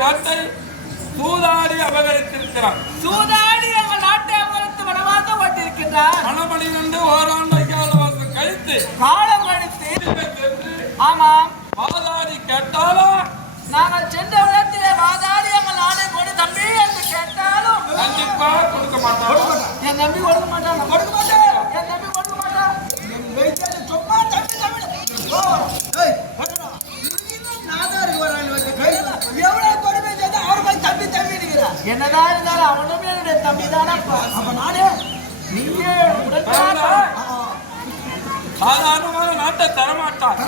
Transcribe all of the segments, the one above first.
வார்த்தை சூதாடி அபகரித்திருக்கிறான் சூதாடி எங்கள் நாட்டை அபகரித்து மனமாக ஓட்டிருக்கின்றார் மனமணி வந்து ஓராண்டு கால வருஷம் கழித்து காலம் கழித்து ஆமாம். வாதாடி கேட்டாலோ? நாங்கள் சென்ற இடத்திலே வாதாடி எங்கள் நாடை கொடு தம்பி என்று கேட்டாலும் கண்டிப்பா கொடுக்க மாட்டோம் என் தம்பி கொடுக்க மாட்டாங்க கொடுக்க மாட்டாங்க என்னதான் இருந்தாலும் அவனுமே என்னுடைய தம்பி தானப்பா அப்ப நானே நீயே உடன்பிறந்தவன். நாட்டை தரமாட்டான்.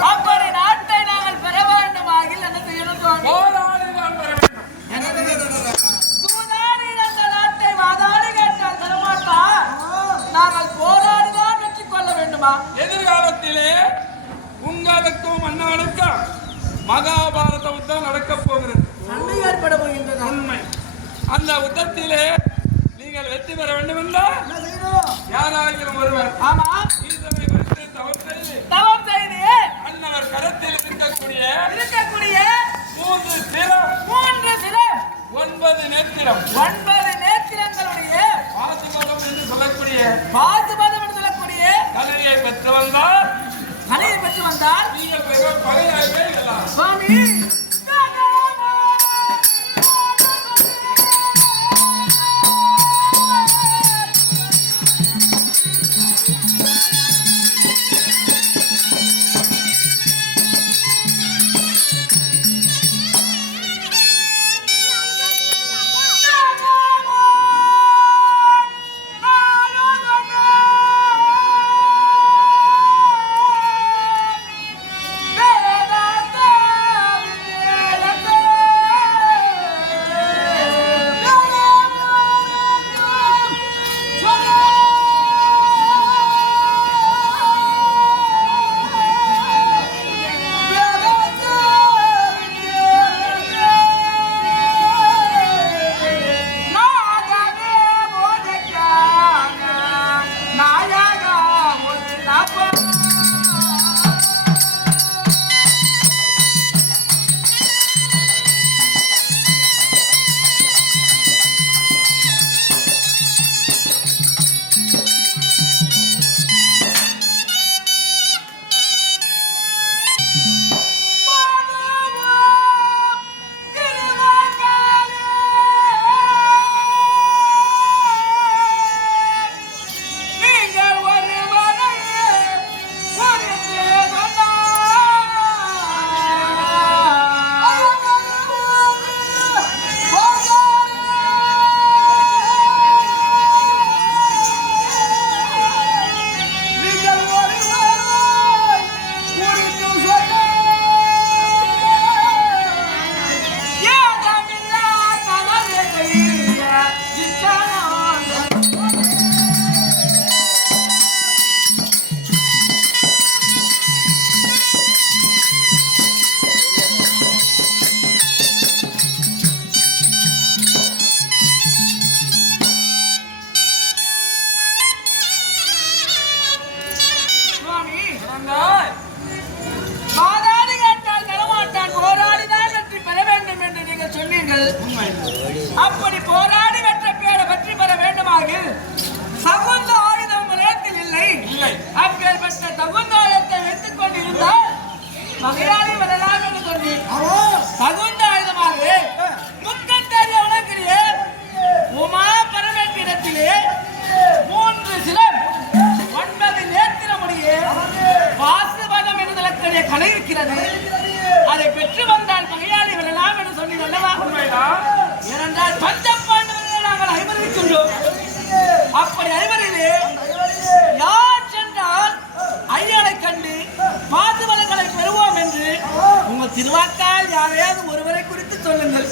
திருவாக்கால் யாரையாவது ஒருவரை குறித்து சொல்லுங்கள்.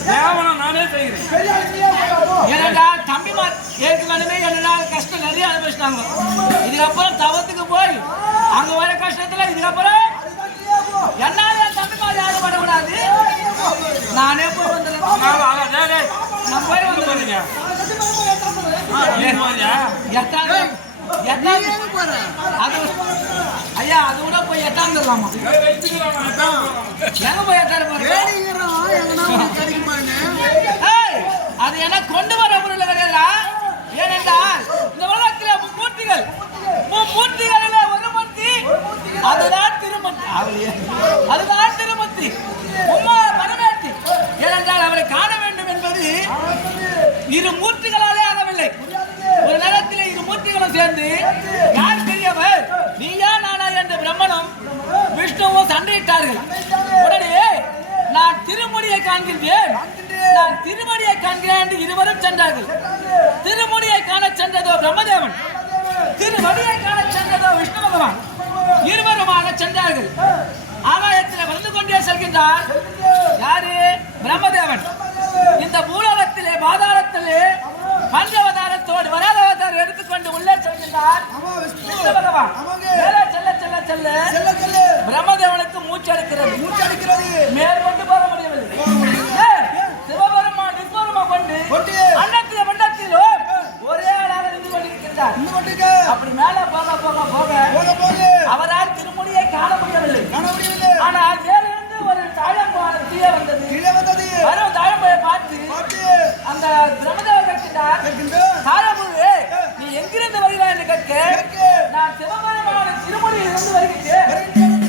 நானே செய்கிறேன். என்னடா தம்பிமார் ஏற்கனவே என்னடா கஷ்டம் நிறைய அனுபவிச்சிட்டாங்க. இதுக்கப்புறம் தவத்துக்கு போய் அங்க வர கஷ்டத்துல இதுக்கப்புறம் எல்லாரும் என் தம்பிமார் யாரும் பண்ணக்கூடாது. நானே போய் வந்துடுறேன். நான் போய் வந்துடுறேன். எத்தனை ஐயா அது கூட போய் எட்டாந்துடலாமா? எங்க போய் எட்டாரு அது என்ன கொண்டு வர பொருள் கிடையாதுடா ஏனென்றால் இந்த மூர்த்திகள் மூர்த்திகள் ஒரு மூர்த்தி அதுதான் திருமத்தி அதுதான் திருமத்தி உமா மனமேத்தி ஏனென்றால் அவரை காண வேண்டும் என்பது இரு மூர்த்திகளாலே இரு சேர்ந்து யார் பெரியவர்? நீயா நானா என்று பிரம்மனும் விஷ்ணுவும் சண்டையிட்டார்கள். உடனே நான் திருமுடியை காண்கின்றேன். நான் திருமணியை காண்கிறேன் என்று இருவரும் சென்றார்கள். திருமுடியை காண சென்றதோ பிரம்மதேவன்? திருவடியை காண சென்றதோ விஷ்ணு பகவான்? இருவருமாக சென்றார்கள். ஆகாயத்தில் வந்து கொண்டே செல்கின்றார். யாரு? பிரம்மதேவன். இந்த பூலோகத்திலே பாதாளத்திலே பஞ்சவ ஆமா விஷ்ணு. பகவான். மேலே செல்ல செல்ல செல்ல. செல்ல செல்லு. பிரம்மதேவனுக்கு மூச்சு அடிக்கிறது மூச்சு அடிக்கிறது மேற்கொண்டு போக முடியவில்லை? சிவபெருமான் நிற்பருமா கொண்டு. அன்னத்தில மண்டத்திலும் ஒரே ஆளாக நின்று கொண்டிருக்கின்றார். அப்படி மேல போக போக போக போக அவரால் திருமுடியை காண முடியவில்லை. ஆனால் மேலிருந்து ஒரு தாழம்பான கீழே வந்தது. கீழே வந்தது. வரும் தாழம்பையை பார்த்து அந்த பிரம்மதேவர் கேட்கின்றார் கேட்கின்ற தாழம்புவே நீ எங்கிருந்து கேட்க. நான் சிவபெருமான திருமுடியில் இருந்து வருகிறேன்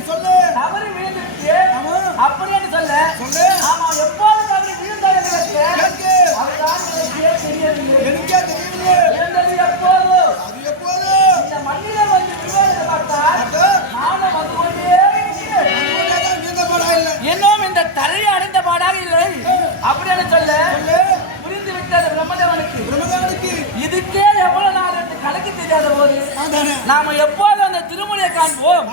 சொல்லு தவறி விழுந்திருக்கேன் ஆமா. அப்படி என்று சொல்ல சொல்லு. ஆமா எப்போது தவறி விழுந்தாய் என்று கேட்க கேட்க. அதுதான் எனக்கே தெரியவில்லை எனக்கே தெரியவில்லை விழுந்தது எப்போது அது எப்போது இந்த மண்ணிலே வந்து விழுவதை பார்த்தால் அட்டா, நானும் வந்து கொண்டே இருக்கிறேன். அதுபோலதான் வீழ்ந்த பாடா இல்லை இன்னும் இந்த தரையை அடைந்த பாடாக இல்லை அப்படின்னு சொல்ல சொல்லு புரிந்து விட்டது பிரம்மதேவனுக்கு பிரம்மதேவனுக்கு இதுக்கே எவ்வளவு நாள் என்று கணக்கு தெரியாத போது அதானே நாம எப்போது அந்த திருமுறையை காண்போம்.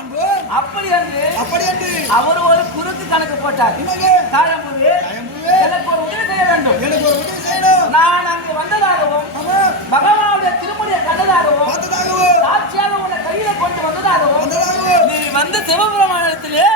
அப்படி என்று அப்படி என்று அவர் ஒரு குறுக்கு கணக்கு போட்டார். தாழம்புவே. எனக்கு ஒரு உதவி செய்ய வேண்டும். எனக்கு ஒரு உதவி செய்யணும். நான் அங்கு வந்ததாகவும் பகவானுடைய திருமுடியை கண்டதாகவும் சாட்சியாக உன்னை கையில கொண்டு வந்ததாகவும் வந்ததாகவும். நீ வந்து சிவபெருமானத்திலே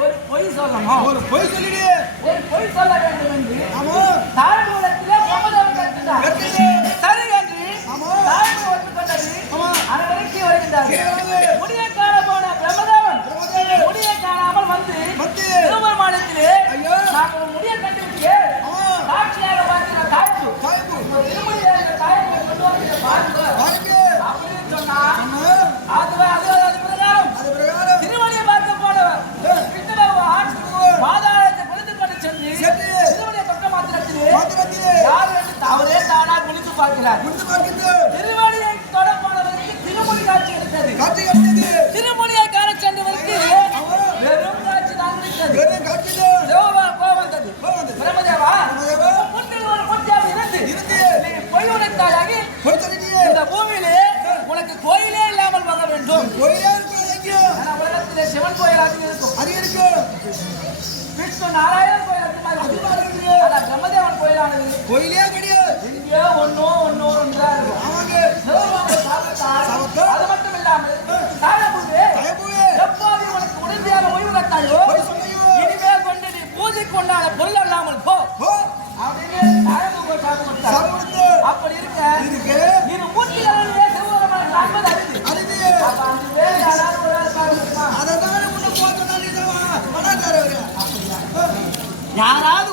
ஒரு பொய் சொல்லணும். ஒரு பொய் சொல்லிடு. ஒரு பொய் சொல்ல வேண்டும் என்று ஆமா தாழ்வுலத்திலே பிரம்மதேவன் கேட்கின்றார் கேட்குது. சரி என்று ஆமா. தாழ்வு ஒத்துக்கொண்டது ஆமா. அனைவருக்கும் வருகின்றார் வருகிறது. முடியை காண போன பிரம்மதேவன் பிரம்மதேவன். முடியை காணாமல் வந்து வந்து. சிவபெருமானத்திலே ஐயோ. நான் ஒரு முடியை கண்டுவிட்டேன் ஆமா. சாட்சியாக பார்க்கிற தாழ்வு தாய்ப்பு. இந்த திருமணியை அந்த தாழ்வை கொண்டு வந்து பாருங்க பாருங்க. அப்படின்னு சொன்னா ஆமா. அது அது அது பிரகாரம் அது பிரகாரம் திருமணியை பார்க்க போனவர் விஷ்ணு பகவான் பாதாளத்தை குளித்து கொண்டு சென்று சென்று. திருமணியை தொட்ட மாத்திரத்திலே மாத்திரத்திலே யார் என்று அவரே தானா குளித்து பார்க்கிறார் குடித்து பார்க்கின்ற திருமணியை தொட போனவருக்கு திருமணி காட்சி எடுத்தது காட்சி கட்டியது திருமணியை காண சென்றவருக்கு. வெறும் காட்சி தான் கிடைத்தது வேறு காட்சியில் தேவா கோவம் வந்தது. பிரம்மதேவா. முன்னில் ஒரு முத்தியாக இருந்து இருந்து. நீ பொய் உடைத்தாயாகி பொய் சொல்லிட்டியே. இந்த பூமியிலே உனக்கு கோயிலே இல்லாமல் போக வேண்டும். கோயிலே இருக்கிறது எங்கேயோ ஆனா உலகத்திலே சிவன் கோயிலாக இருக்கும். அது இருக்கும். விஷ்ணு நாராயணன் கோயில் அதிகமா இருக்குது. ஆனா பிரம்மதேவன் கோயிலானது. கோயிலே கிடையாது. எங்கேயோ ஒன்னோ ஒன்னோ ஒன்றா இருக்கும் ஆமாங்க சிவபெருமானை சாபத்தால், சாபத்தால். அது மட்டும் இல்லாமல் தாழம்புவே, தயவுவே எப்போது உனக்கு உடனடியாக ஓய்வு கட்டாயோ, பொய் சொல்லையோ இனிமேல் கொண்டு நீ உண்டான பொருள் அல்லாமல் போ. அப்படி இருக்க இரு யாராவது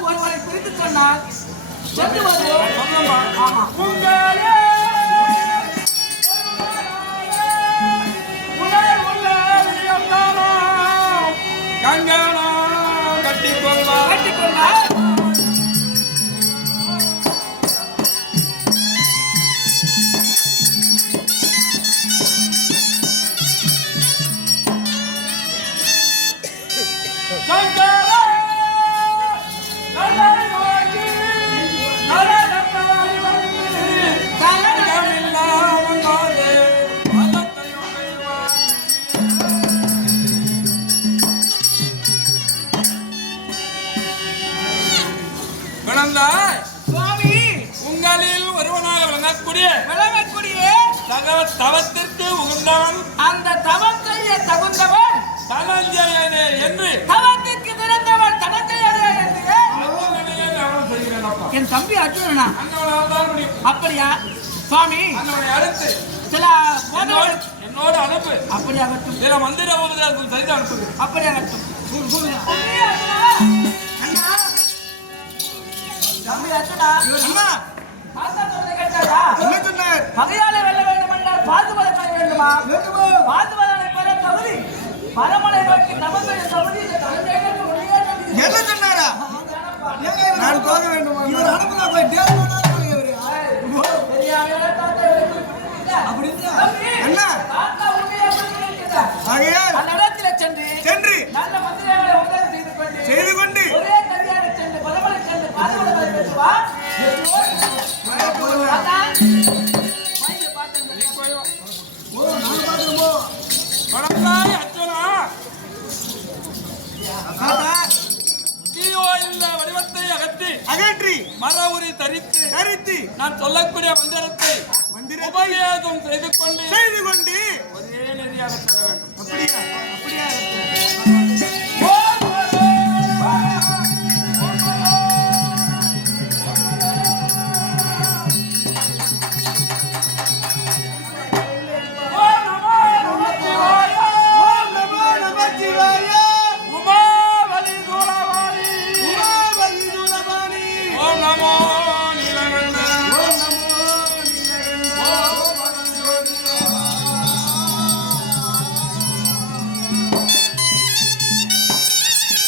தவத்திற்கு உகந்தவன் அந்த தவம் செய்ய தகுந்தவன் தனஞ்சயனே என்று தவத்திற்கு பிறந்தவன் தனஞ்சயனே என்று. என் தம்பி அர்ஜுனனா? அப்படியா? சுவாமி அடுத்து சில என்னோடு- அனுப்பு. அப்படியாகட்டும். சில மந்திர உபதேசம் செய்து அனுப்புங்க. அப்படியாகட்டும். அண்ணா தம்பி அர்ஜுனா அம்மா பகையாளை வெல்ல பாதுபலம் பெற வேண்டுமா வேண்டுமா பாதுபலனை பெற தகுதி பரமனை நோக்கி நமக்கு தகுதி என்ன சொன்னாரா? நான் போக வேண்டுமா? இவர் அனுப்புனா போய் என்ன ஆகையால் அந்த இடத்துல சென்று சென்று நல்ல மந்திரிகளை உதவி செய்து கொண்டு செய்து கொண்டு ஒரே கல்யாண சென்று பரமனை சென்று பாதுபலம் பெற வேண்டுமா மர உரி தரித்து தரித்து நான் சொல்லக்கூடிய மந்திரத்தை மந்திர உபயோகம் செய்து கொண்டு செய்து கொண்டு ஒரே நெறியாக சொல்ல வேண்டும். அப்படியா? அப்படியா?